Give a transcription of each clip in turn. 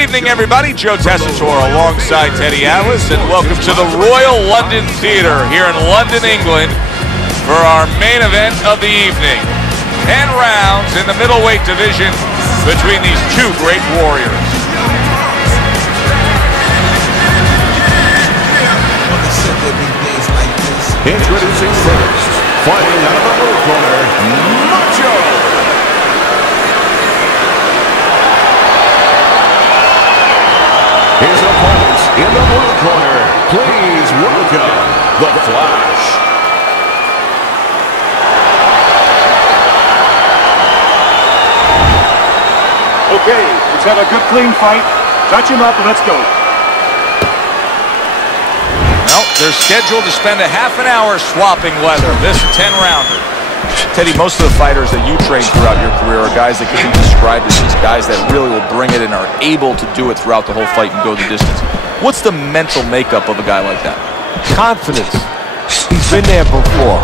evening, everybody. Joe Tessitore alongside Teddy Atlas, and welcome to the Royal London Theatre here in London, England, for our main event of the evening. 10 rounds in the middleweight division between these two great warriors. Introducing first, fighting out of the blue corner, Macho. His opponents in the blue corner, please welcome the Flash. Okay, let's have a good clean fight. Touch him up and let's go. Well, they're scheduled to spend a half an hour swapping leather. This 10-rounder. Teddy, most of the fighters that you train throughout your career are guys that can be described as these guys that really will bring it and are able to do it throughout the whole fight and go the distance. What's the mental makeup of a guy like that? Confidence. He's been there before.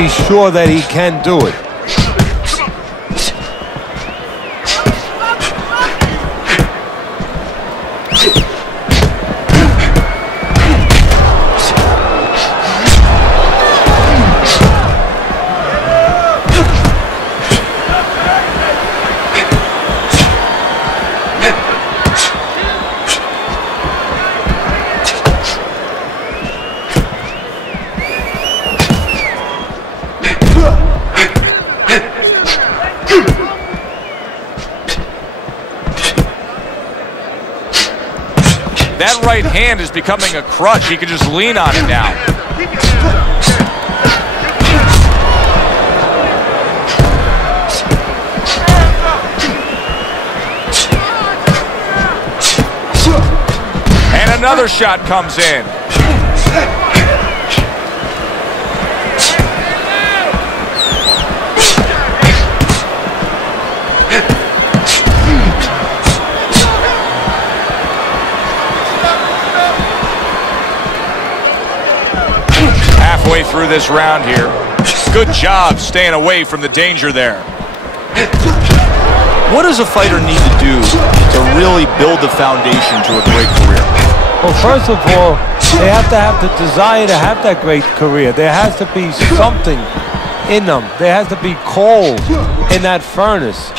He's sure that he can do it. That right hand is becoming a crutch. He can just lean on it now. And another shot comes in. Halfway through this round here. Good job staying away from the danger there. What does a fighter need to do to really build the foundation to a great career? Well, first of all, they have to have the desire to have that great career. There has to be something in them. There has to be coal in that furnace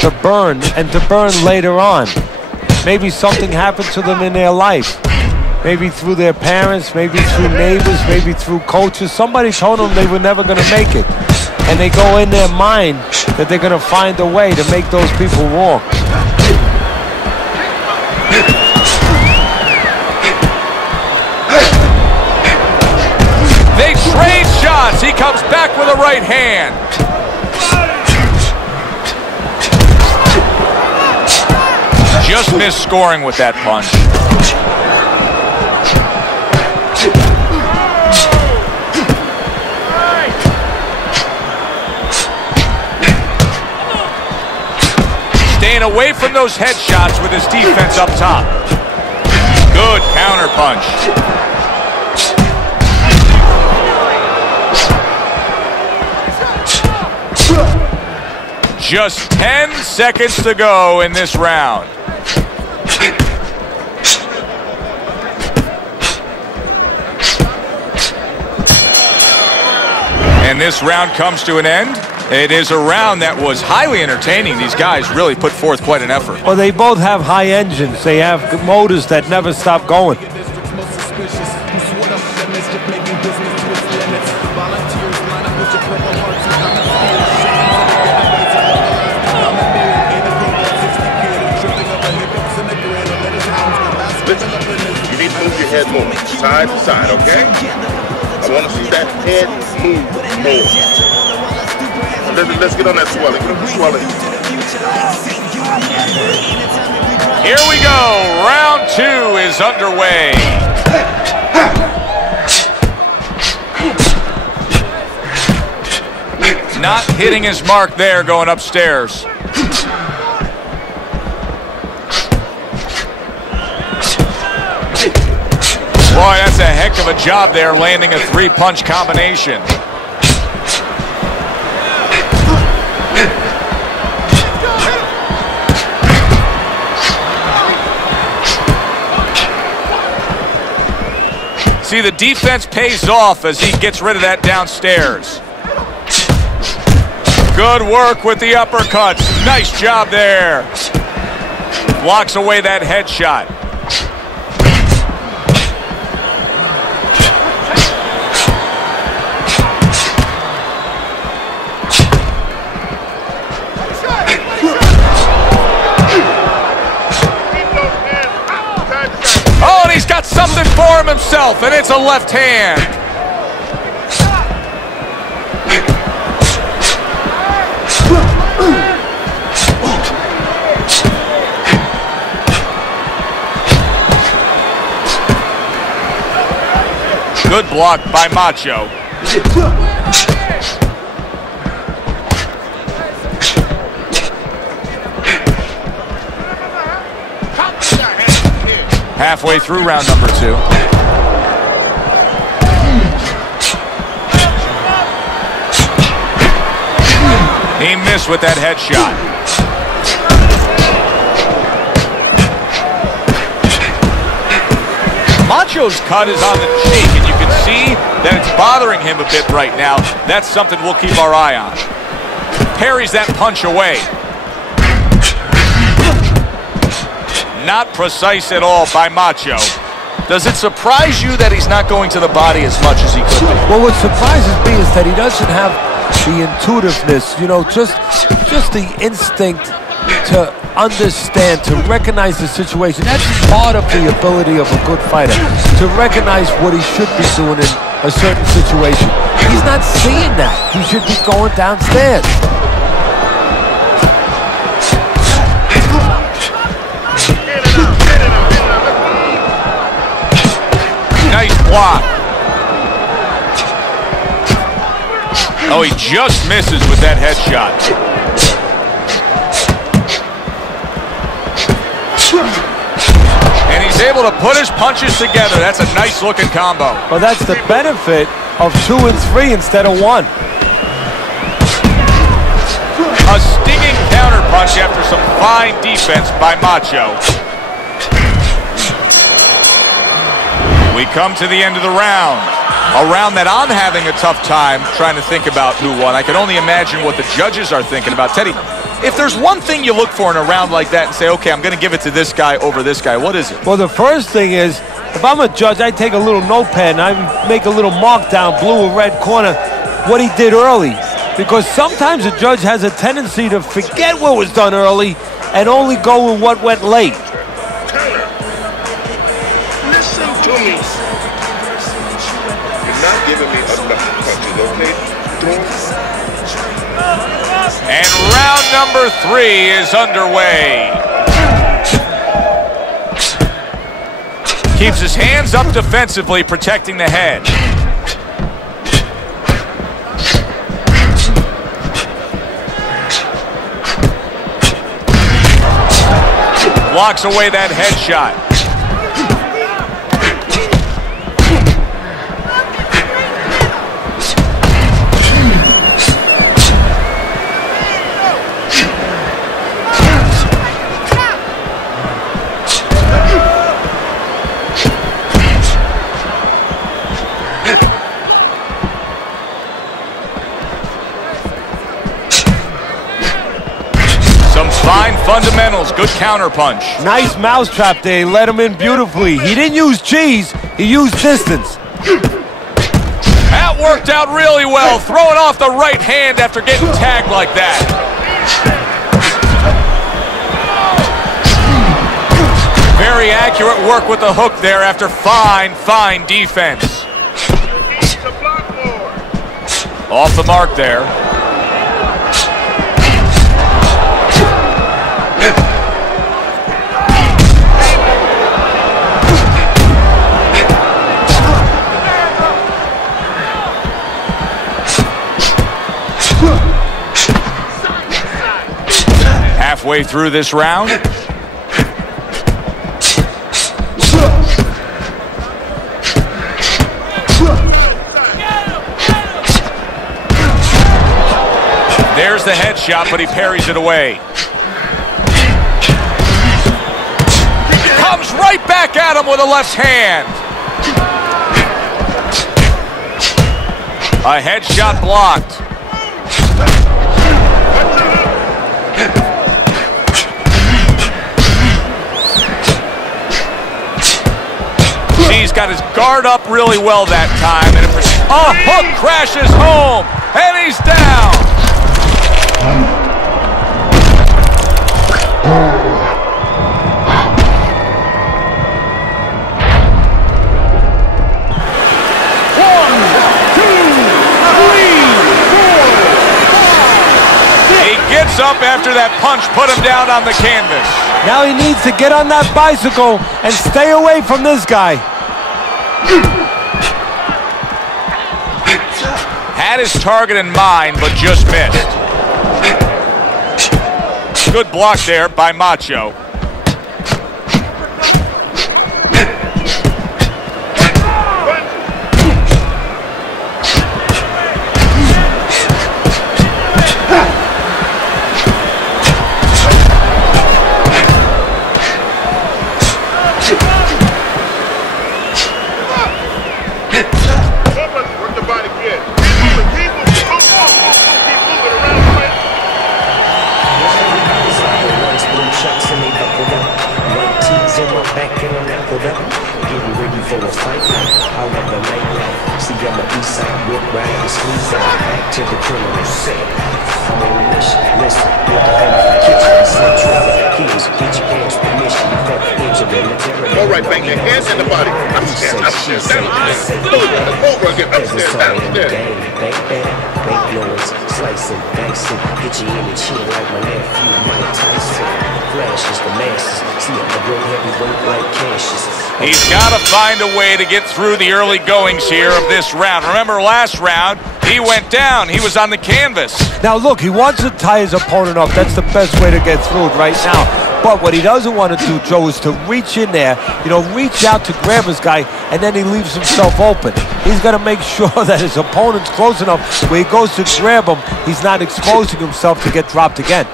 to burn, and to burn later on. Maybe something happened to them in their life. Maybe through their parents, maybe through neighbors, maybe through coaches. Somebody told them they were never going to make it. And they go in their mind that they're going to find a way to make those people walk. They trade shots. He comes back with a right hand. Just missed scoring with that punch. Staying away from those headshots with his defense up top. Good counter punch. Just 10 seconds to go in this round. And this round comes to an end. It is a round that was highly entertaining. These guys really put forth quite an effort. Well, they both have high engines. They have motors that never stop going. Listen, you need to move your head more, side to side, okay? I want to see that head move more. Let's get on that swelling. Get on the swelling. Here we go. Round 2 is underway. Not hitting his mark there going upstairs. Boy, that's a heck of a job there, landing a 3-punch combination. See, the defense pays off as he gets rid of that downstairs. Good work with the uppercuts. Nice job there. Blocks away that headshot. Oh, and he's got something for him himself, and it's a left hand. Good block by Macho. Halfway through round number 2. He missed with that headshot. Macho's cut is on the cheek, and you can see that it's bothering him a bit right now. That's something we'll keep our eye on. Parries that punch away. Not precise at all by Macho. Does it surprise you that he's not going to the body as much as he could be? Well, what surprises me is that he doesn't have the intuitiveness, you know, just the instinct to understand, to recognize the situation. That's part of the ability of a good fighter, to recognize what he should be doing in a certain situation. He's not seeing that. He should be going downstairs. Nice block. Oh, he just misses with that headshot. And he's able to put his punches together. That's a nice looking combo. Well, that's the benefit of 2 and 3 instead of 1. A stinging counterpunch after some fine defense by Macho. We come to the end of the round. A round that I'm having a tough time trying to think about who won. I can only imagine what the judges are thinking about. Teddy, if there's one thing you look for in a round like that and say, okay, I'm going to give it to this guy over this guy, what is it? Well, the first thing is, if I'm a judge, I take a little notepad and I make a little mark down, blue or red corner, what he did early. Because sometimes a judge has a tendency to forget what was done early and only go with what went late. Listen to me. You're not giving me enough punches, okay? And round number 3 is underway. Keeps his hands up defensively, protecting the head. Blocks away that headshot. Fine fundamentals, good counterpunch. Nice mousetrap there, he let him in beautifully. He didn't use cheese, he used distance. That worked out really well, throwing off the right hand after getting tagged like that. Very accurate work with the hook there after fine defense. Off the mark there. Halfway through this round. There's the headshot, but he parries it away. Comes right back at him with a left hand. A headshot blocked. He's got his guard up really well that time. And a hook crashes home, and he's down. Gets up after that punch put him down on the canvas. Now he needs to get on that bicycle and stay away from this guy. Had his target in mind, but just missed. Good block there by Macho. All right, bang your hands in the body. Upstairs, upstairs, downstairs. Over again, upstairs, downstairs. Slicing, dicing, hit you in the chin like my nephew, Mike Tyson. Flashes the masses, see I'm a real heavyweight like Cassius. He's got to find a way to get through the early goings here of this round. Remember last round, he went down. He was on the canvas. Now look, he wants to tie his opponent up. That's the best way to get through it right now. But what he doesn't want to do, Joe, is to reach in there, reach out to grab his guy, and then he leaves himself open. He's got to make sure that his opponent's close enough where he goes to grab him, he's not exposing himself to get dropped again.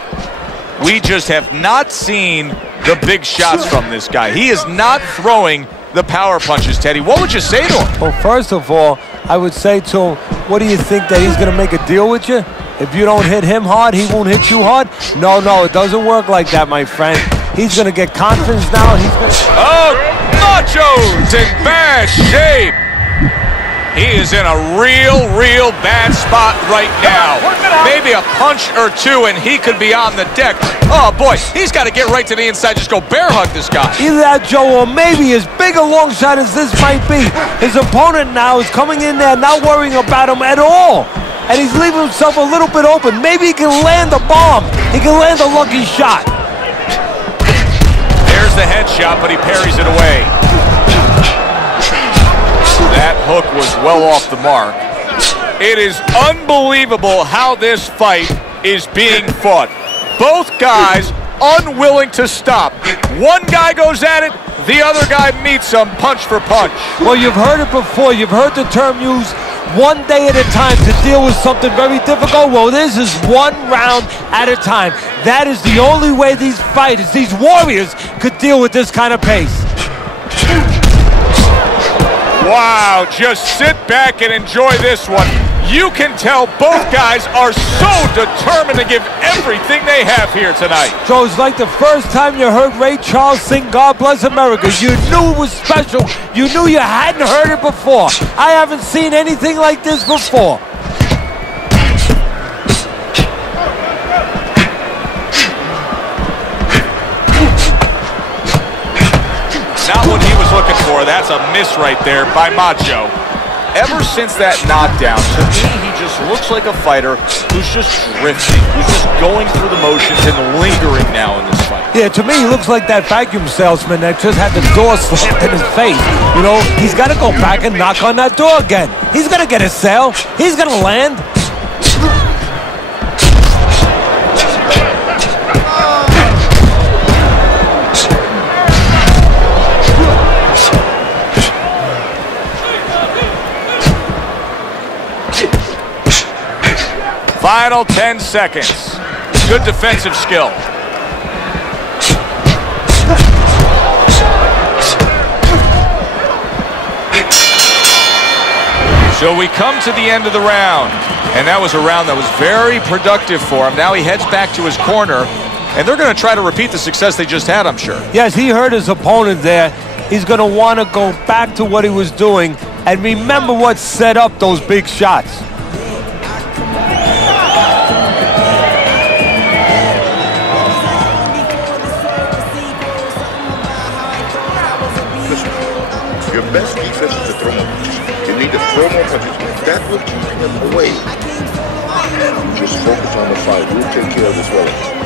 We just have not seen the big shots from this guy. He is not throwing the power punches, Teddy. What would you say to him? Well, first of all, I would say to him, what do you think, that he's going to make a deal with you? If you don't hit him hard, he won't hit you hard? No, it doesn't work like that, my friend. He's going to get confidence now. He's going to... Oh, Macho's in bad shape. He is in a real bad spot right now. Maybe a punch or two and he could be on the deck. Oh boy, he's got to get right to the inside. Just go bear hug this guy. Either that, Joe, or maybe as big a long shot as this might be, his opponent now is coming in there not worrying about him at all. And he's leaving himself a little bit open. Maybe he can land a bomb. He can land a lucky shot. There's the headshot, but he parries it away. That hook was well off the mark. It is unbelievable how this fight is being fought. Both guys unwilling to stop. One guy goes at it, the other guy meets him punch for punch. Well, you've heard it before. You've heard the term used, one day at a time, to deal with something very difficult. Well, this is one round at a time. That is the only way these fighters, these warriors, could deal with this kind of pace. Wow, just sit back and enjoy this one. You can tell both guys are so determined to give everything they have here tonight. So it's like the first time you heard Ray Charles sing God Bless America. You knew it was special. You knew you hadn't heard it before. I haven't seen anything like this before. Not what he was looking for. That's a miss right there by Macho. Ever since that knockdown, to me, he just looks like a fighter who's just drifting, who's just going through the motions and lingering now in this fight. Yeah, to me, he looks like that vacuum salesman that just had the door slammed in his face. He's got to go back and knock on that door again. He's going to get a sale. He's going to land. Final 10 seconds. Good defensive skill. So we come to the end of the round, and that was a round that was very productive for him. Now he heads back to his corner, and they're going to try to repeat the success they just had, I'm sure. Yes, he hurt his opponent there. He's going to want to go back to what he was doing and remember what set up those big shots. Your best defense is to throw more punches. You need to throw more punches. That will keep him away. Just focus on the fight. We'll take care of this relative.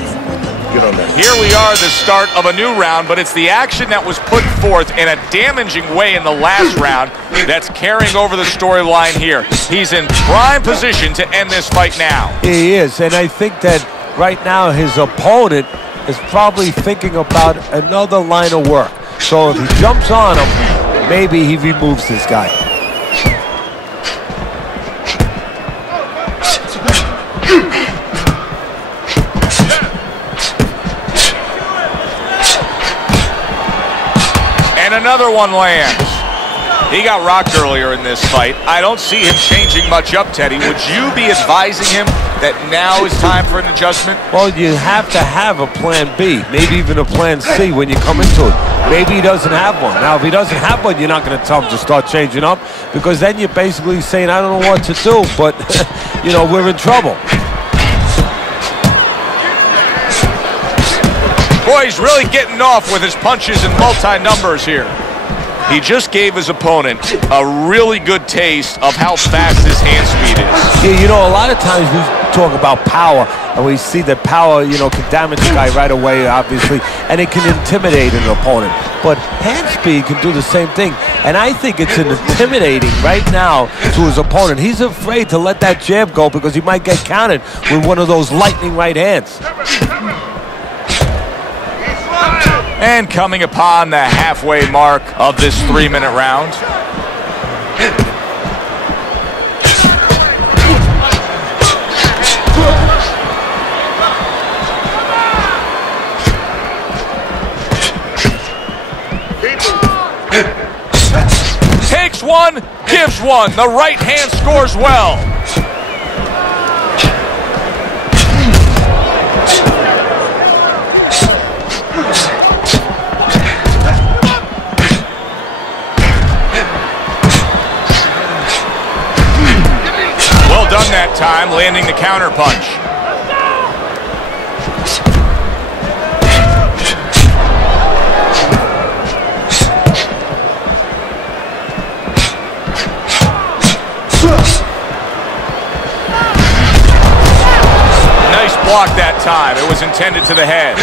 Get on that. Here we are, the start of a new round, but it's the action that was put forth in a damaging way in the last round that's carrying over the storyline here. He's in prime position to end this fight now. He is, and I think that right now his opponent is probably thinking about another line of work. So if he jumps on him, maybe he removes this guy. And another one lands. He got rocked earlier in this fight. I don't see him changing much up, Teddy. Would you be advising him that now is time for an adjustment? Well, you have to have a plan B, maybe even a plan C when you come into it. Maybe he doesn't have one. Now, if he doesn't have one, you're not going to tell him to start changing up, because then you're basically saying, I don't know what to do, but, you know, we're in trouble. Boy, he's really getting off with his punches and multi-numbers here. He just gave his opponent a really good taste of how fast his hand speed is. Yeah, you know, a lot of times we talk about power, and we see that power, you know, can damage a guy right away, obviously, and it can intimidate an opponent. But hand speed can do the same thing, and I think it's intimidating right now to his opponent. He's afraid to let that jab go because he might get countered with one of those lightning right hands. And coming upon the halfway mark of this 3-minute round. Takes one, gives one. The right hand scores well. Done that time, landing the counter punch. Nice block that time. It was intended to the head.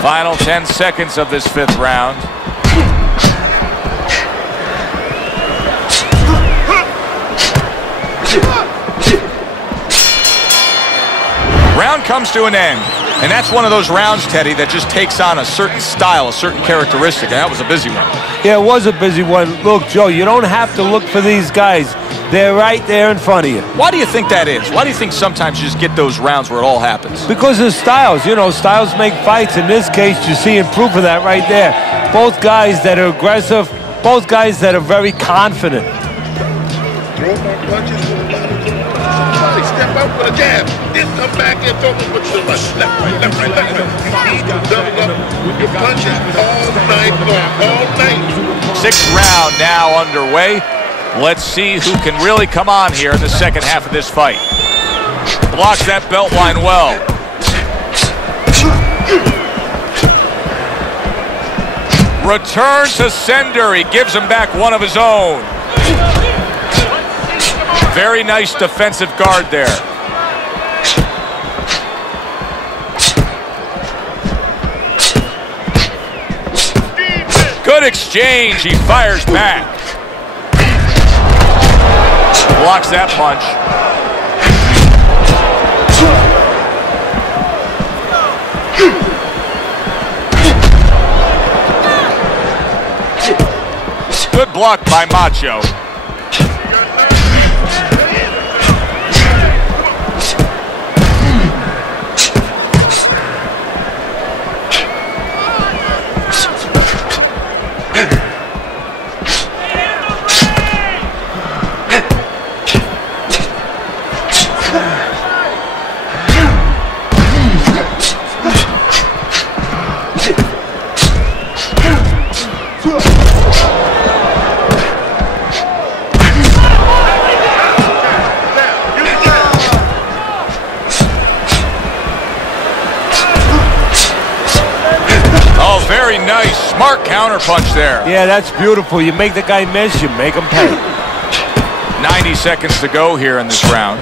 Final 10 seconds of this 5th round. Round comes to an end. And that's one of those rounds, Teddy, that just takes on a certain style, a certain characteristic. And that was a busy one. Yeah, it was a busy one. Look, Joe, you don't have to look for these guys. They're right there in front of you. Why do you think that is? Why do you think sometimes you just get those rounds where it all happens? Because of styles. You know, styles make fights. In this case, you're seeing proof of that right there. Both guys that are aggressive, both guys that are very confident. Throw more punches with a lot of somebody step out with a jab. Then come back and throw them with the left, right, left, right, left, right. You need to double up with your punches all night long, all night. 6th round now underway. Let's see who can really come on here in the second half of this fight. Blocks that belt line well. Return to sender. He gives him back one of his own. Very nice defensive guard there. Good exchange. He fires back. Blocks that punch. blocked by Macho. Very nice, smart counterpunch there. Yeah, that's beautiful. You make the guy miss, you make him pay. 90 seconds to go here in this round.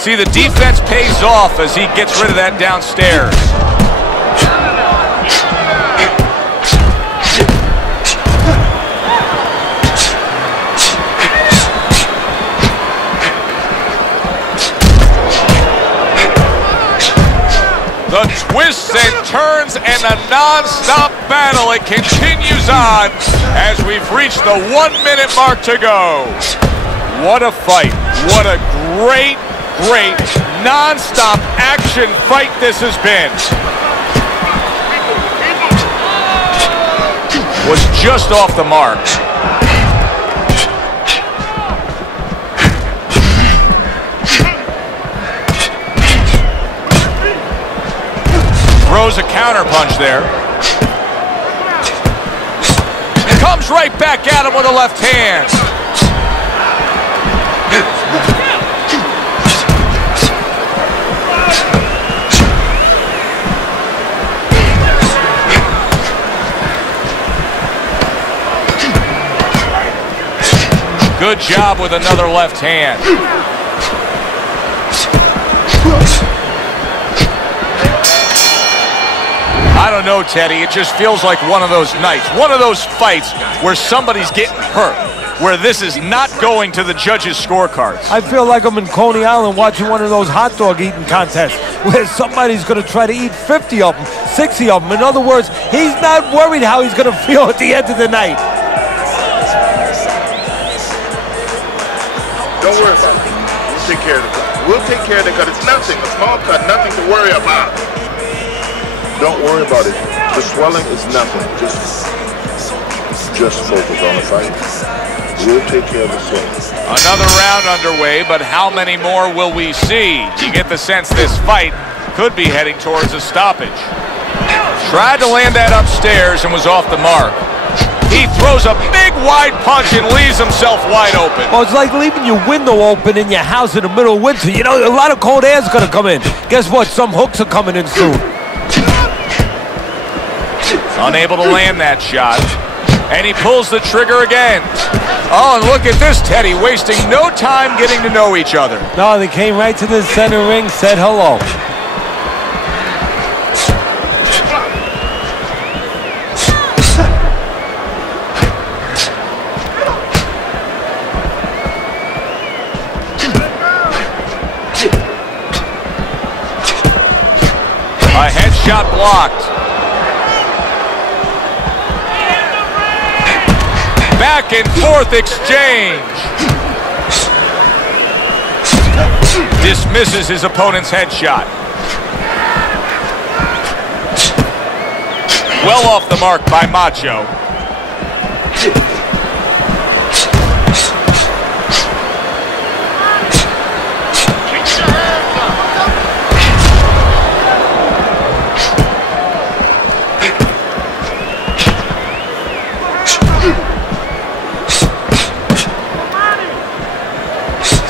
See, the defense pays off as he gets rid of that downstairs. The twists and turns and a non-stop battle. It continues on as we've reached the 1 minute mark to go. What a fight. What a great, great non-stop action fight this has been. Was just off the mark. Throws a counter punch there. Comes right back at him with a left hand. Good job with another left hand. I don't know, Teddy. It just feels like one of those nights, one of those fights where somebody's getting hurt, where this is not going to the judges' scorecards. I feel like I'm in Coney Island watching one of those hot dog eating contests where somebody's going to try to eat 50 of them, 60 of them. In other words, he's not worried how he's going to feel at the end of the night. Don't worry about it. We'll take care of the cut. We'll take care of the cut. It's nothing. A small cut, nothing to worry about. Don't worry about it. The swelling is nothing. Just focus on the fight. We'll take care of the swelling. Another round underway, but how many more will we see? You get the sense this fight could be heading towards a stoppage. Tried to land that upstairs and was off the mark. He throws a big wide punch and leaves himself wide open. Well, it's like leaving your window open in your house in the middle of winter. You know, a lot of cold air is going to come in. Guess what? Some hooks are coming in soon. Unable to land that shot. And he pulls the trigger again. Oh, and look at this, Teddy, wasting no time getting to know each other. No, they came right to the center ring, said hello. A headshot blocked. Back and forth exchange. Dismisses his opponent's headshot. Well off the mark by Macho.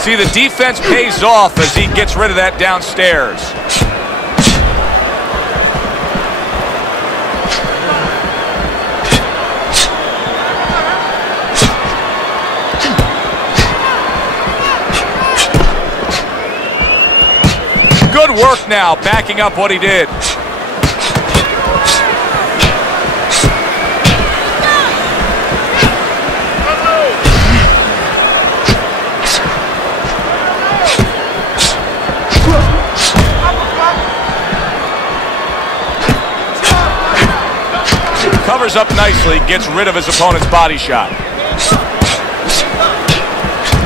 See, the defense pays off as he gets rid of that downstairs. Good work now, backing up what he did. Covers up nicely, gets rid of his opponent's body shot.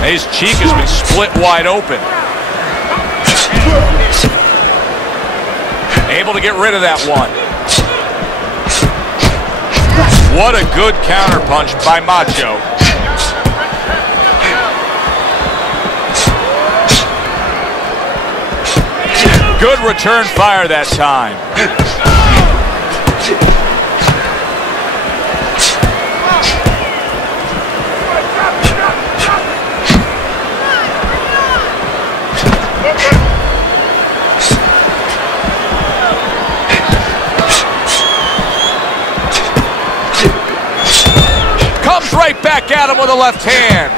His cheek has been split wide open. Able to get rid of that one. What a good counterpunch by Macho. Good return fire that time. Comes right back at him with a left hand.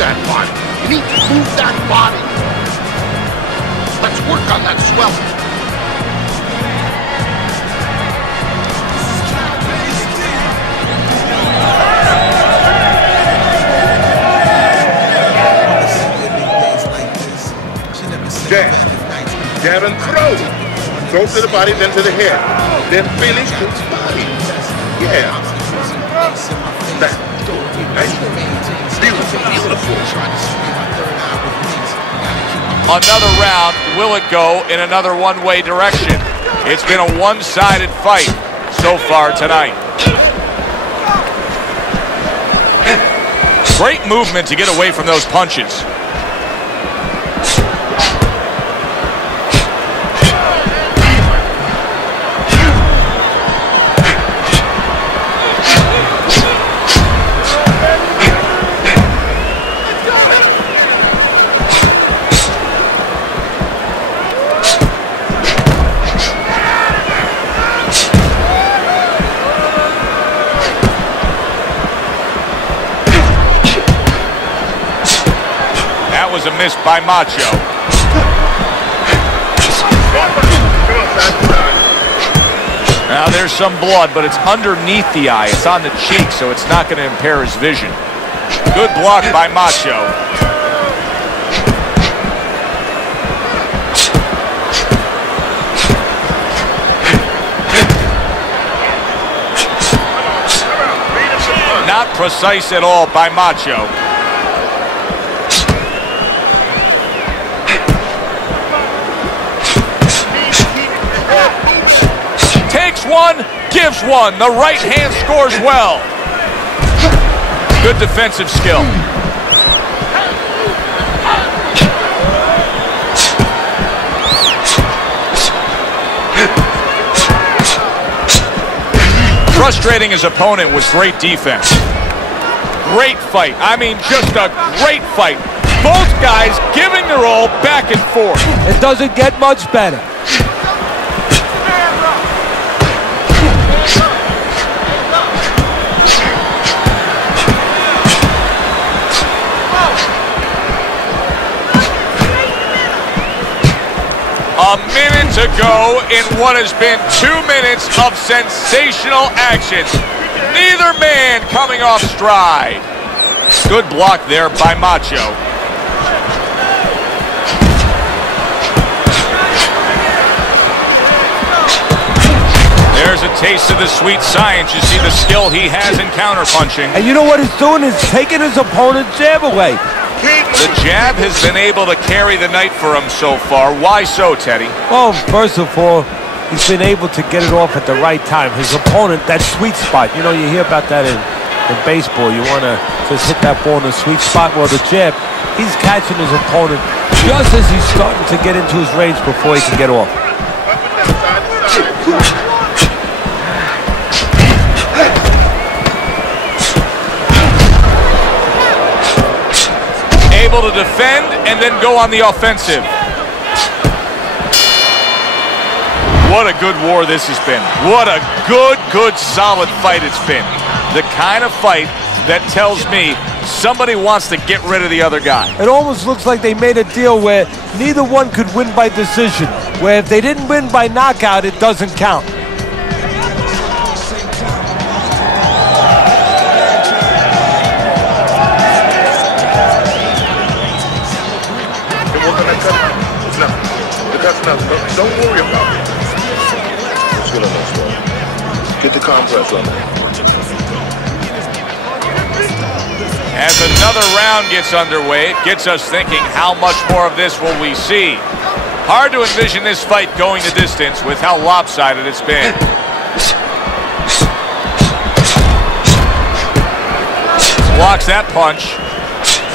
That body. You need to move that body. Let's work on that swelling. Jab. Jab and throw. Throw to the body, then to the head. Then finish to the body. Yeah. That. Nice. Beautiful, beautiful. Another round. Will it go in another one-way direction? It's been a one-sided fight so far tonight. Great movement to get away from those punches. Was a miss by Macho. Now there's some blood, but it's underneath the eye. It's on the cheek, so it's not going to impair his vision. Good block by Macho. Not precise at all by Macho. One, gives one. The right hand scores well. Good defensive skill. Frustrating his opponent with great defense. Great fight. I mean, just a great fight. Both guys giving their all back and forth. It doesn't get much better. A minute to go in what has been 2 minutes of sensational action. Neither man coming off stride. Good block there by Macho. There's a taste of the sweet science. You see the skill he has in counterpunching. And you know what he's doing? He's taking his opponent's jab away. The jab has been able to carry the night for him so far. Why so, Teddy? Well, first of all, he's been able to get it off at the right time. His opponent, that sweet spot. You know, you hear about that in baseball. You want to just hit that ball in the sweet spot. Well, the jab, he's catching his opponent just as he's starting to get into his range before he can get off. Able to defend and then go on the offensive. What a good war this has been. What a good, solid fight it's been. The kind of fight that tells me somebody wants to get rid of the other guy. It almost looks like they made a deal where neither one could win by decision, where if they didn't win by knockout, it doesn't count. That's enough. Don't worry about it. It's good enough, bro. Get the compress on it. As another round gets underway, it gets us thinking, how much more of this will we see? Hard to envision this fight going the distance with how lopsided it's been. Blocks that punch.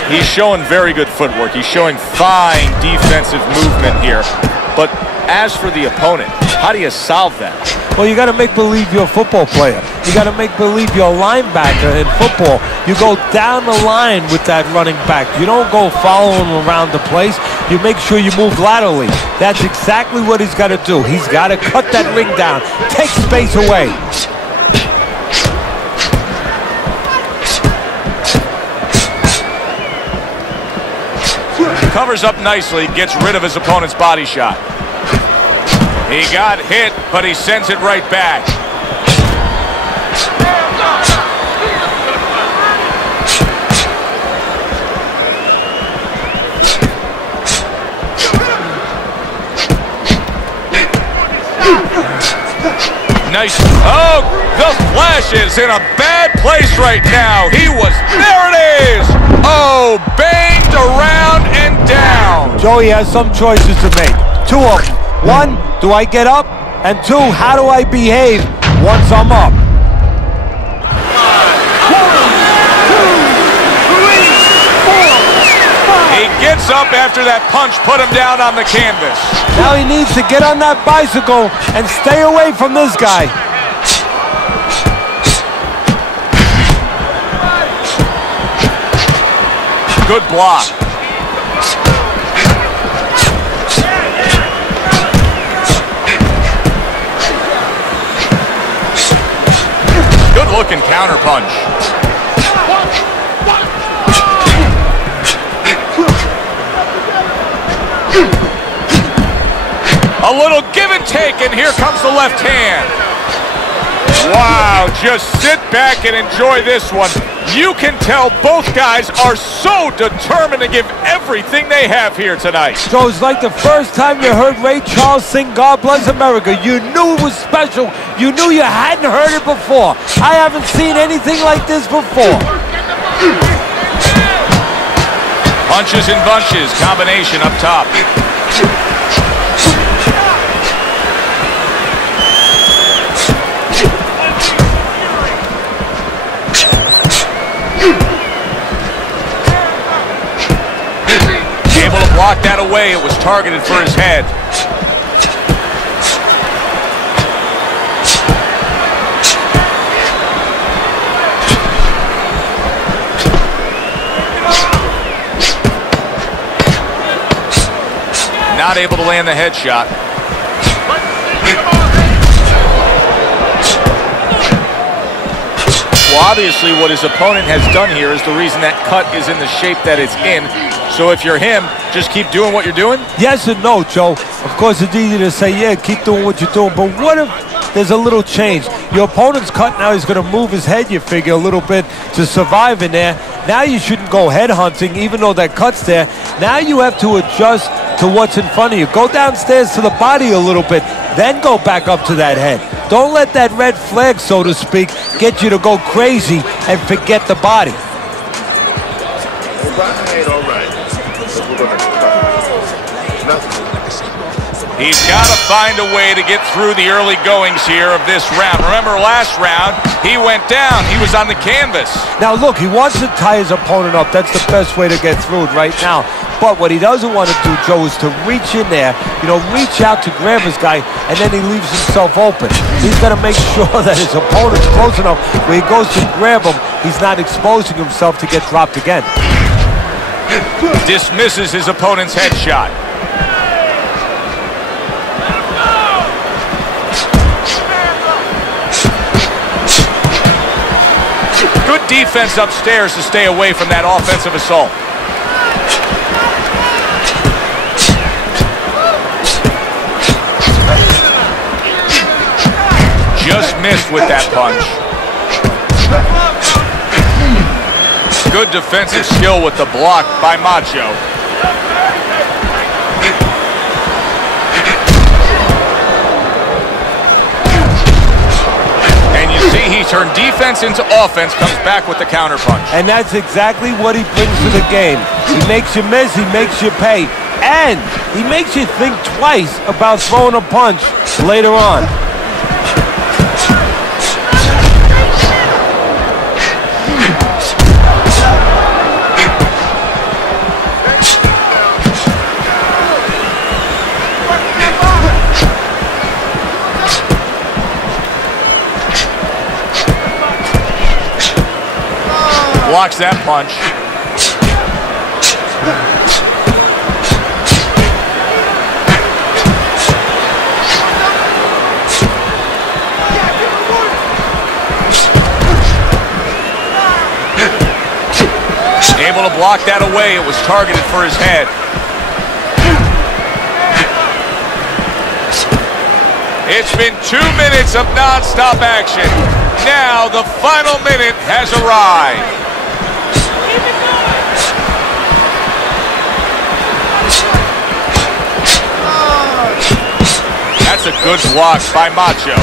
He's showing very good footwork. He's showing fine defensive movement here. But as for the opponent, how do you solve that? Well, you got to make believe you're a football player. You got to make believe you're a linebacker in football. You go down the line with that running back. You don't go following him around the place. You make sure you move laterally. That's exactly what he's got to do. He's got to cut that ring down, take space away. Covers up nicely, gets rid of his opponent's body shot. He got hit, but he sends it right back. Nice. Oh, the Flash is in a bad place right now. He was, there it is. Oh, banged around and down. Joey has some choices to make. Two of them. One, do I get up? And two, how do I behave once I'm up? 1, 2, 3, 4, 5. He gets up after that punch put him down on the canvas. Now he needs to get on that bicycle and stay away from this guy. Good block. Good looking counter punch. A little give and take, and here comes the left hand. Wow, just sit back and enjoy this one. You can tell both guys are so determined to give everything they have here tonight. So it's like the first time you heard Ray Charles sing God Bless America. You knew it was special. You knew you hadn't heard it before. I haven't seen anything like this before. Punches and bunches, combination up top. Able to block that away. It was targeted for his head. Not able to land the headshot. Well, obviously what his opponent has done here is the reason that cut is in the shape that it's in. So if you're him, just keep doing what you're doing? Yes and no, Joe. Of course, it's easy to say, yeah, keep doing what you're doing. But what if there's a little change? Your opponent's cut now. He's going to move his head, you figure, a little bit to survive in there. Now you shouldn't go head hunting, even though that cut's there. Now you have to adjust to what's in front of you. Go downstairs to the body a little bit, then go back up to that head. Don't let that red flag, so to speak, get you to go crazy and forget the body. All right. He's got to find a way to get through the early goings here of this round. Remember last round, he went down. He was on the canvas. Now look, he wants to tie his opponent up. That's the best way to get through it right now. But what he doesn't want to do, Joe, is to reach in there, reach out to grab his guy, and then he leaves himself open. He's got to make sure that his opponent's close enough where he goes to grab him, he's not exposing himself to get dropped again. Dismisses his opponent's headshot. Good defense upstairs to stay away from that offensive assault. Just missed with that punch. Good defensive skill with the block by Macho. turn defense into offense, comes back with the counterpunch. And that's exactly what he brings to the game. He makes you miss, he makes you pay, and he makes you think twice about throwing a punch later on. Blocks that punch. Able to block that away. It was targeted for his head. It's been 2 minutes of non-stop action. Now the final minute has arrived. That's a good block by Macho.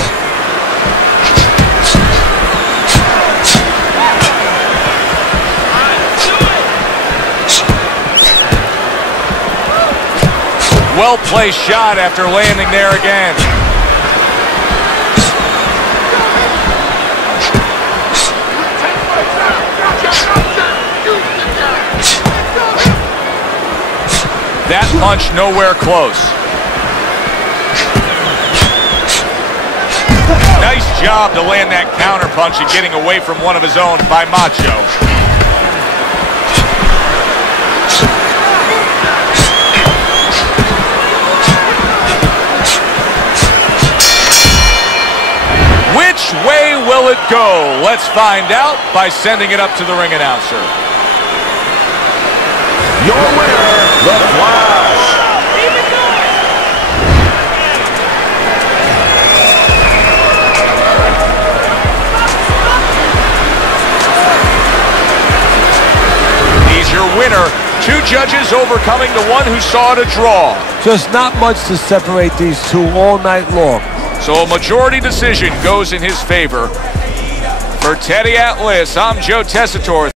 Well-placed shot after landing there again. That punch nowhere close. Nice job to land that counter punch and getting away from one of his own by Macho. Which way will it go? Let's find out by sending it up to the ring announcer. Your winner, The Flash. He's your winner. 2 judges overcoming the one who saw it a draw. Just not much to separate these two all night long. So a majority decision goes in his favor. For Teddy Atlas, I'm Joe Tessitore.